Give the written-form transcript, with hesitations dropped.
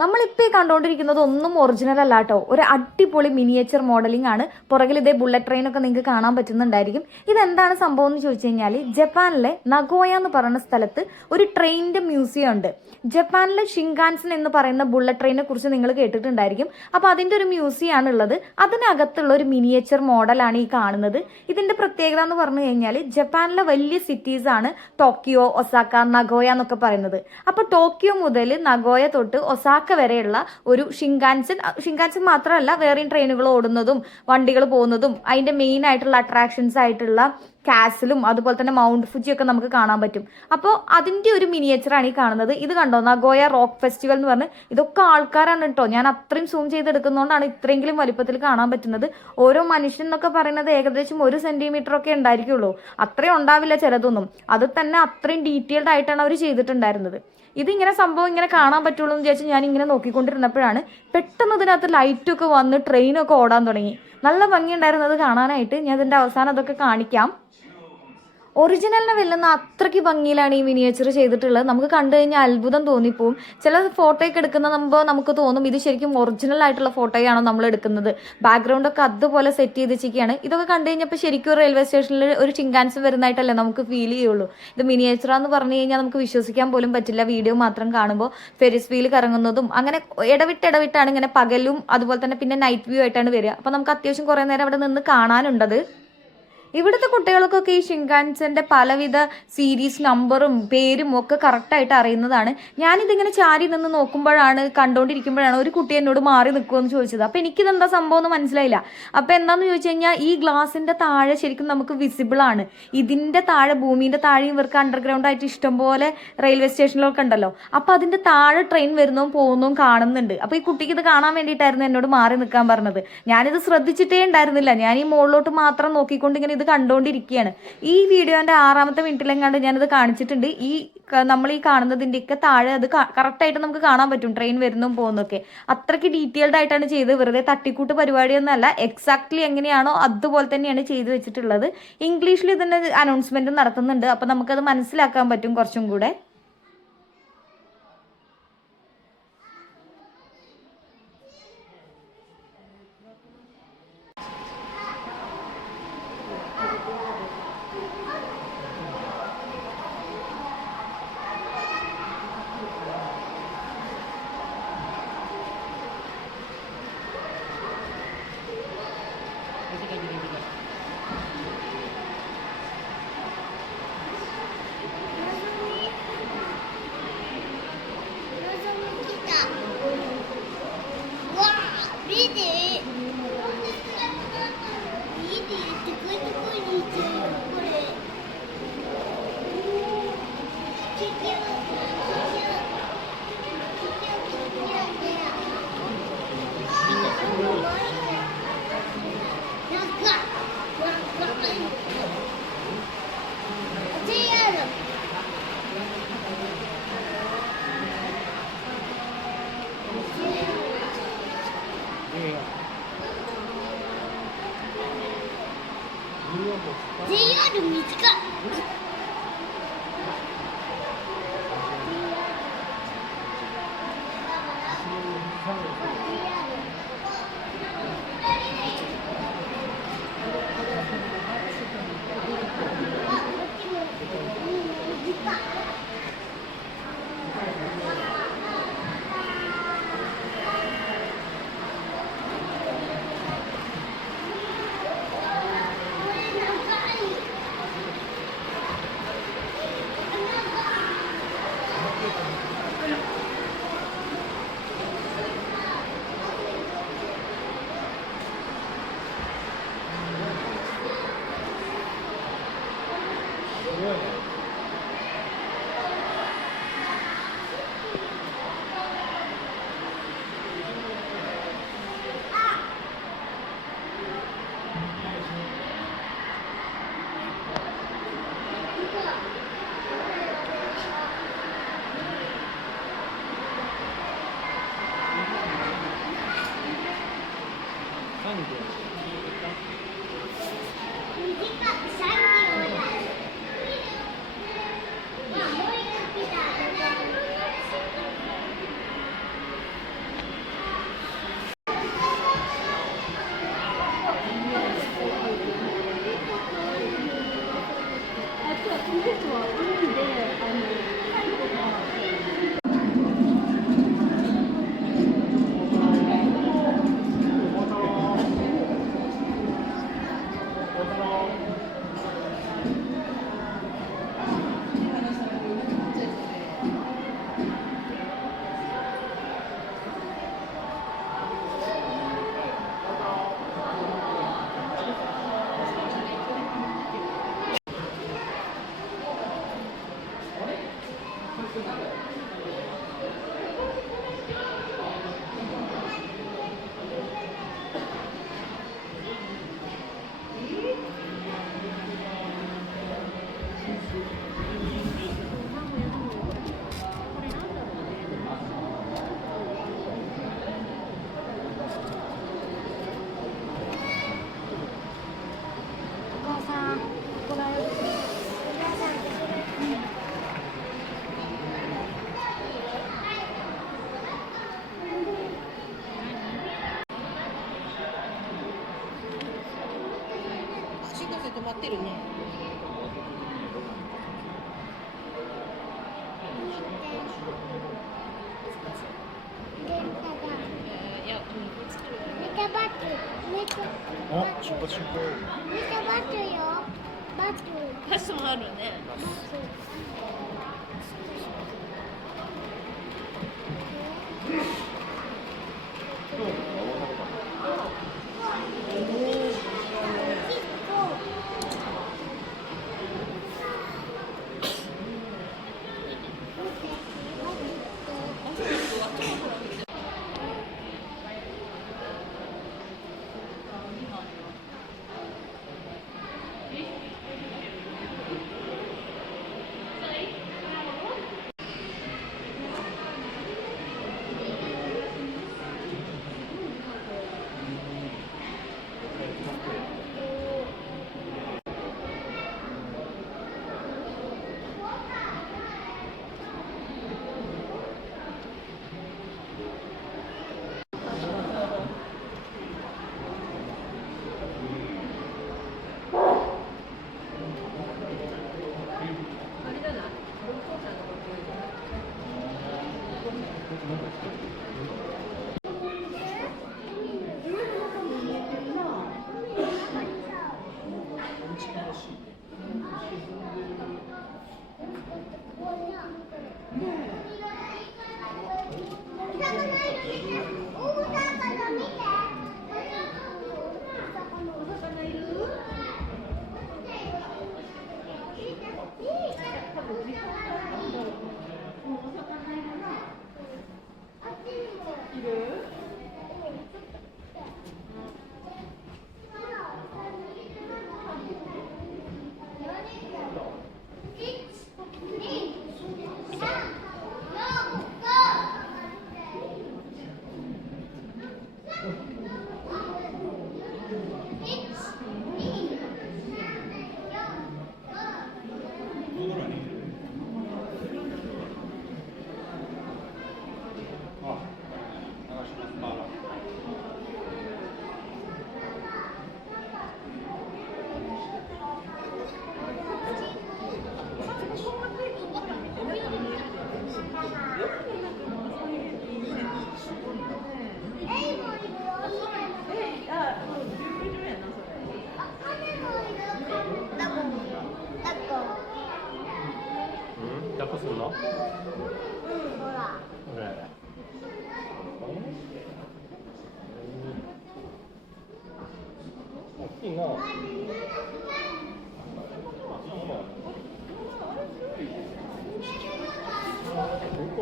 നമ്മളിപ്പോൾ ഈ കണ്ടുകൊണ്ടിരിക്കുന്നത് ഒന്നും ഒറിജിനൽ അല്ല കേട്ടോ. ഒരു അടിപൊളി മിനിയേച്ചർ മോഡലിംഗ് ആണ്. പുറകിൽ ഇതേ ബുള്ളറ്റ് ട്രെയിൻ ഒക്കെ നിങ്ങൾക്ക് കാണാൻ പറ്റുന്നുണ്ടായിരിക്കും. ഇതെന്താണ് സംഭവം എന്ന് ചോദിച്ചു കഴിഞ്ഞാൽ, ജപ്പാനിലെ നഗോയ എന്ന് പറയുന്ന സ്ഥലത്ത് ഒരു ട്രെയിനിന്റെ മ്യൂസിയം ഉണ്ട്. ജപ്പാനിലെ ഷിൻകാൻസൻ എന്ന് പറയുന്ന ബുള്ളറ്റ് ട്രെയിനെ കുറിച്ച് നിങ്ങൾ കേട്ടിട്ടുണ്ടായിരിക്കും. അപ്പോൾ അതിന്റെ ഒരു മ്യൂസിയം ആണ് ഉള്ളത്. അതിനകത്തുള്ള ഒരു മിനിയേച്ചർ മോഡലാണ് ഈ കാണുന്നത്. ഇതിന്റെ പ്രത്യേകത എന്ന് പറഞ്ഞു കഴിഞ്ഞാൽ, ജപ്പാനിലെ വലിയ സിറ്റീസ് ആണ് ടോക്കിയോ, ഒസാക്ക, നഗോയ എന്നൊക്കെ പറയുന്നത്. അപ്പോൾ ടോക്കിയോ മുതൽ നഗോയ തൊട്ട് ഒസാക്ക വരെയുള്ള ഒരു ഷിൻകാൻസൻ മാത്രമല്ല, വേറെയും ട്രെയിനുകൾ ഓടുന്നതും വണ്ടികൾ പോകുന്നതും അതിന്റെ മെയിൻ ആയിട്ടുള്ള അട്രാക്ഷൻസ് ആയിട്ടുള്ള കാസിലും അതുപോലെ തന്നെ മൗണ്ട് ഫുജി ഒക്കെ നമുക്ക് കാണാൻ പറ്റും. അപ്പോൾ അതിന്റെ ഒരു മിനിയേച്ചറാണ് ഈ കാണുന്നത്. ഇത് കണ്ടോ, നഗോയ റോക്ക് ഫെസ്റ്റിവൽ എന്ന് പറഞ്ഞ് ഇതൊക്കെ ആൾക്കാരാണ് കേട്ടോ. ഞാൻ അത്രയും സൂം ചെയ്തെടുക്കുന്നതുകൊണ്ടാണ് ഇത്രയെങ്കിലും വലിപ്പത്തിൽ കാണാൻ പറ്റുന്നത്. ഓരോ മനുഷ്യൻ എന്നൊക്കെ പറയുന്നത് ഏകദേശം 1 സെന്റിമീറ്റർ ഒക്കെ ഉണ്ടായിരിക്കുള്ളൂ. അത്രയും ഉണ്ടാവില്ല ചിലതൊന്നും. അത് തന്നെ അത്രയും ഡീറ്റെയിൽഡ് ആയിട്ടാണ് അവർ ചെയ്തിട്ടുണ്ടായിരുന്നത്. ഇതിങ്ങനെ സംഭവം ഇങ്ങനെ കാണാൻ പറ്റുള്ളൂ എന്ന് വിചാരിച്ച് ഞാൻ ഇങ്ങനെ നോക്കിക്കൊണ്ടിരുന്നപ്പോഴാണ് പെട്ടെന്ന് ഇതിനകത്ത് ലൈറ്റൊക്കെ വന്ന് ട്രെയിനൊക്കെ ഓടാൻ തുടങ്ങി. നല്ല ഭംഗിയുണ്ടായിരുന്നത് കാണാനായിട്ട്. ഞാൻ ഇതിൻ്റെ അവസാനം അതൊക്കെ കാണിക്കാം. ഒറിജിനലിനെ വെല്ലുന്ന അത്രയ്ക്ക് ഭംഗിയിലാണ് ഈ മിനിയേച്ചർ ചെയ്തിട്ടുള്ളത്. നമുക്ക് കണ്ടു കഴിഞ്ഞാൽ അത്ഭുതം തോന്നിപ്പോവും. ചില ഫോട്ടോയൊക്കെ എടുക്കുന്ന നമുക്ക് തോന്നും ഇത് ശരിക്കും ഒറിജിനൽ ആയിട്ടുള്ള ഫോട്ടോയാണോ നമ്മൾ എടുക്കുന്നത്. ബാക്ക്ഗ്രൗണ്ട് ഒക്കെ അതുപോലെ സെറ്റ് ചെയ്ത് വെച്ചിരിക്കുകയാണ്. ഇതൊക്കെ കണ്ടു കഴിഞ്ഞപ്പോൾ ശരിക്കും റെയിൽവേ സ്റ്റേഷനിൽ ഒരു ഷിൻകാൻസൻ വരുന്നതായിട്ടല്ലേ നമുക്ക് ഫീൽ ചെയ്യുള്ളൂ. ഇത് മിനിയേച്ചറാന്ന് പറഞ്ഞു കഴിഞ്ഞാൽ നമുക്ക് വിശ്വസിക്കാൻ പോലും പറ്റില്ല. വീഡിയോ മാത്രം കാണുമ്പോൾ ഫെറിസ് വീൽ കറങ്ങുന്നതും അങ്ങനെ ഇടവിട്ടാണ് ഇങ്ങനെ പകലും അതുപോലെ തന്നെ പിന്നെ നൈറ്റ് വ്യൂ ആയിട്ടാണ് വരിക. അപ്പോൾ നമുക്ക് അത്യാവശ്യം കുറേ നേരം അവിടെ നിന്ന് കാണാനുണ്ടത്. ഇവിടുത്തെ കുട്ടികൾക്കൊക്കെ ഈ ഷിൻകാൻസന്റെ പലവിധ സീരീസ് നമ്പറും പേരും ഒക്കെ കറക്റ്റായിട്ട് അറിയുന്നതാണ്. ഞാനിതിങ്ങനെ ചാരി നിന്ന് കണ്ടുകൊണ്ടിരിക്കുമ്പോഴാണ് ഒരു കുട്ടി എന്നോട് മാറി നിൽക്കുമെന്ന് ചോദിച്ചത്. അപ്പോൾ എനിക്കിതെന്താ സംഭവം എന്ന് മനസ്സിലായില്ല. അപ്പോൾ എന്താണെന്ന് ചോദിച്ചു കഴിഞ്ഞാൽ, ഈ ഗ്ലാസിന്റെ താഴെ ശരിക്കും നമുക്ക് വിസിബിൾ ആണ്. ഇതിന്റെ താഴെ, ഭൂമിന്റെ താഴെ ഇവർക്ക് അണ്ടർഗ്രൗണ്ട് ആയിട്ട് ഇഷ്ടംപോലെ റെയിൽവേ സ്റ്റേഷനിലൊക്കെ ഉണ്ടല്ലോ. അപ്പോൾ അതിന്റെ താഴെ ട്രെയിൻ വരുന്നതും പോകുന്നതും കാണുന്നുണ്ട്. അപ്പോൾ ഈ കുട്ടിക്ക് ഇത് കാണാൻ വേണ്ടിയിട്ടായിരുന്നു എന്നോട് മാറി നിൽക്കാൻ പറഞ്ഞത്. ഞാനിത് ശ്രദ്ധിച്ചിട്ടേ ഉണ്ടായിരുന്നില്ല. ഞാൻ ഈ മുകളിലോട്ട് മാത്രം നോക്കിക്കൊണ്ട് ഇങ്ങനെ ഇത് കണ്ടുകൊണ്ടിരിക്കുകയാണ്. ഈ വീഡിയോന്റെ 6ാമത്തെ മിനിറ്റിലെങ്ങാണ്ട് ഞാനത് കാണിച്ചിട്ടുണ്ട്. നമ്മൾ ഈ കാണുന്നതിൻ്റെയൊക്കെ താഴെ അത് കറക്റ്റായിട്ട് നമുക്ക് കാണാൻ പറ്റും, ട്രെയിൻ വരുന്നതും പോകുന്നതൊക്കെ. അത്രയ്ക്ക് ഡീറ്റെയിൽഡ് ആയിട്ടാണ് ചെയ്ത്. വെറുതെ തട്ടിക്കൂട്ട് പരിപാടിയൊന്നുമല്ല. എക്സാക്ട്ലി എങ്ങനെയാണോ അതുപോലെ തന്നെയാണ് ചെയ്തു വെച്ചിട്ടുള്ളത്. ഇംഗ്ലീഷിൽ ഇതിന്റെ അനൗൺസ്മെന്റ് നടത്തുന്നുണ്ട്. അപ്പം നമുക്കത് മനസ്സിലാക്കാൻ പറ്റും കുറച്ചും കൂടെ. JR 短っ。ってるね。いや、作る。メタバトル。あ、出発進行。メタバトルよ。バトル。ファッションあるね。抱っこするの？ほら。これ。大きいな。どこ？